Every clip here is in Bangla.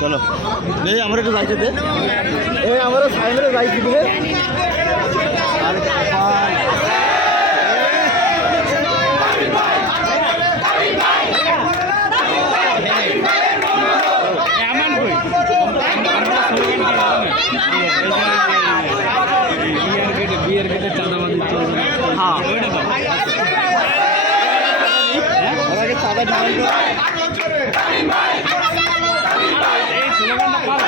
বলো এই আমার একটু যাইতে দে। এই আমার সাইমেরে যাইতে দে বিয়ের গেটে চাঁদাবাদি চলবে হ্যাঁ? ওরা চাঁদা এই স্লোগানটা পারো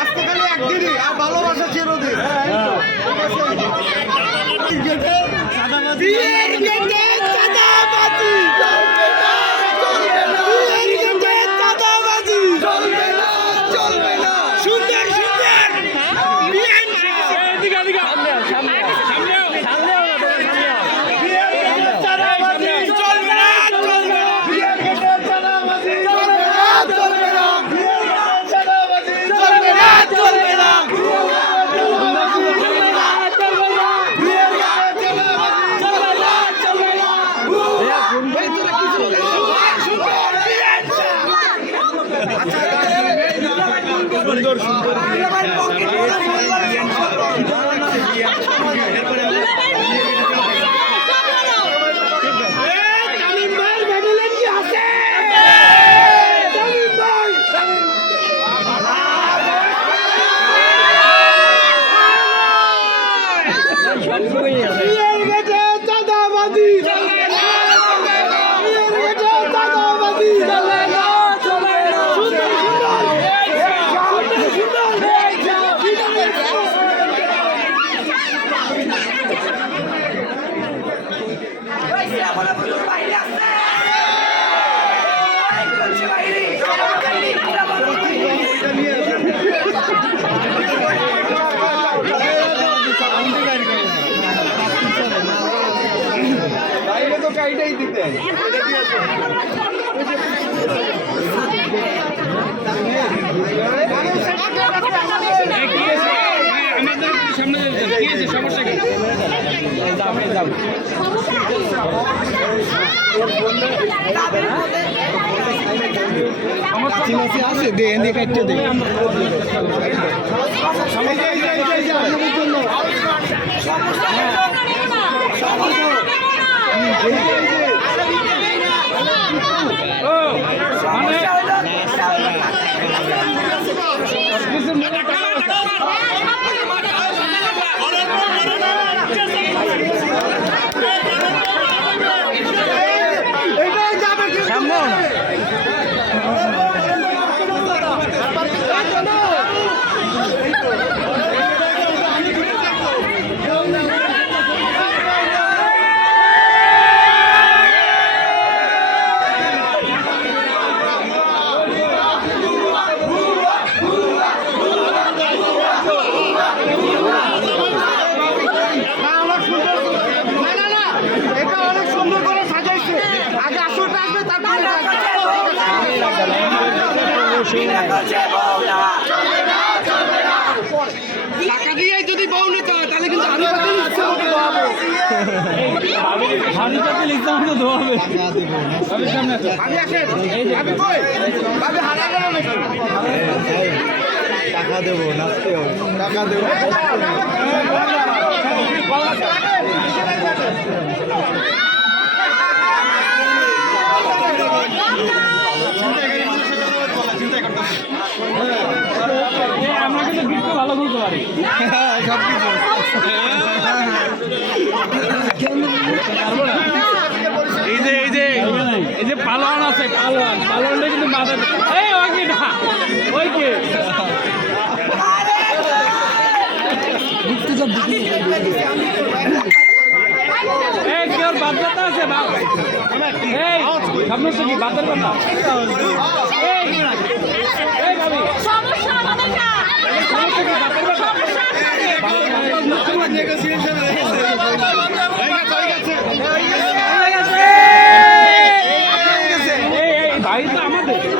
আজকে খালি একদিনই আর ভালোবাসা চিরদিন বিয়ের গেটে চাঁদাবাজি চলবে না চলবে না বিয়ের গেটে চাঁদাবাজি চলবে না চলবে না সুন্দর সুন্দর এদিকে এদিকে সামনে সামনে সামনেও সামনেও না তোমার সামনেও বিয়ের গেটে চাঁদাবাজি চলবে না চলবে না বিয়ের গেটে চাঁদাবাজি চলবে না চলবে না বিয়ের গেটে চাঁদাবাজি চলবে না চলবে না সুন্দর সুন্দর বিয়ের গেটে চাঁদাবাজি চলবে না বিয়ের গেটে চাঁদাবাজি চলবে না চলবে না সুন্দর সুন্দর সুন্দর সুন্দর কাইটাই দিতে আমাদের সামনে কি আছে? সমস্যা কি? চিনাচি আছে দে এনে কাটতে দে। ও মানে কিছু মনে টাকা এটাই যাবে সামনেও না না, আমার সুন্দর না, না, না, এটা অনেক সুন্দর করে সাজাইছে আগে আসরটা আসবে তারপরে টাকা দিয়ে যদি বউ নিতে হয় তাহলে কিন্তু আমি ইচ্ছা মতো হবে ভাবি যাতে লিখতে হবে। তো হবে ভাবির সামনে আমি আসেন আমি কই আমি হারা গেল নাকি টাকা দেবো। নাচতে হবে টাকা দেবো। এই আমরা কিন্তু গিফট ভালো বলতে পারি। সব কিছু এই যে এই যে এই যে পালোয়ান আছে পালোয়ান। পালোয়ানটা কিন্তু মাথা এই ওই কি না। ওই কি এই কি ওর বাধ্যতা আছে? বাপ। এই সমস্যা কি বাদের কথা এই এই ভাবি। আছে